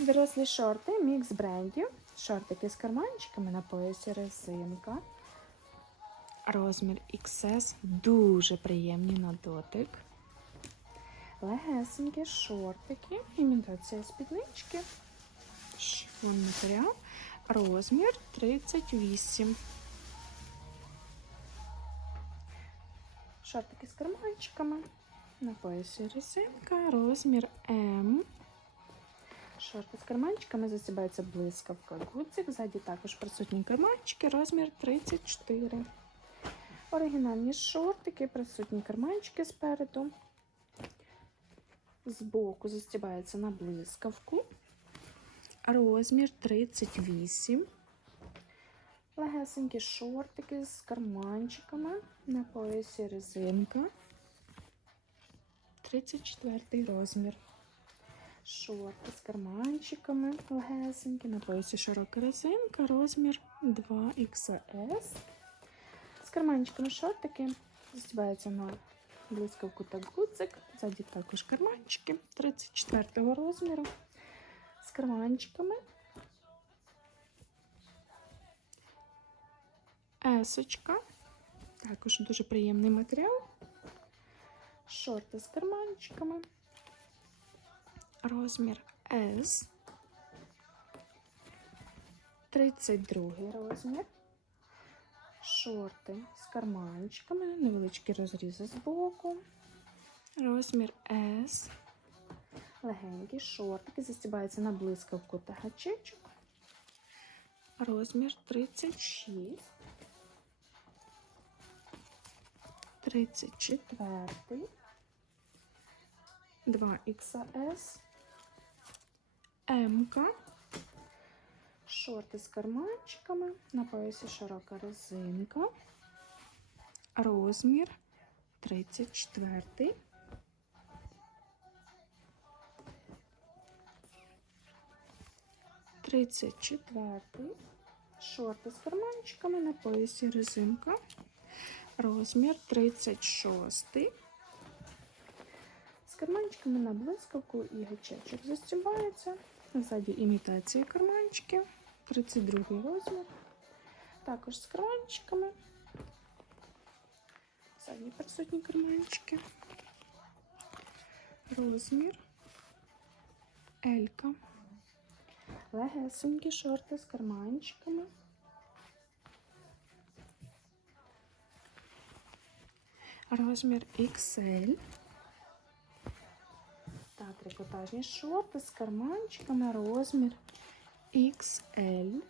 Дорослі шорти, мікс брендів. Шортики з карманчиками на поясі резинка. Розмір XS дуже приємні на дотик. Легесенькі шортики, імітація спіднички. Шифон матеріал. Розмір 38. Шортики з карманчиками. На поясі резинка. Розмір М. Шорти з карманчиками засібається блискавка. Гудзик. Ззаді також присутні карманчики. Розмір 34. Оригінальні шортики, присутні карманчики спереду. Збоку застібається на блискавку. Розмір 38. Легесенькі шортики з карманчиками. На поясі резинка. 34 розмір. Шорти з карманчиками легесенькі. На поясі широка резинка. Розмір 2XS. З карманчиками шортики. Застібаються на блискавку та гудзик. Ззаді також карманчики 34 розміру. З карманчиками. Есочка. Також дуже приємний матеріал. Шорти з карманчиками. Розмір S. 32 розмір. Шорти з карманчиками, невеличкі розрізи з боку. Розмір S. Легенькі шортики, застібаються на блискавку та гачечок. Розмір 36. 34. 2XS. М. Шорти з карманчиками. На поясі широка резинка. Розмір 34. Тридцять четвертий. Шорти з карманчиками на поясі резинка. Розмір 36. З карманчиками на блискавку і гачечок застібається. Ззаді імітація карманчиків. 32 розмір. Також з карманчиками. Задні присутні карманчики. Розмір. Елька. Легесенькі шорти з карманчиками. Розмір XL. Та трикотажні шорти з карманчиками. Розмір XL.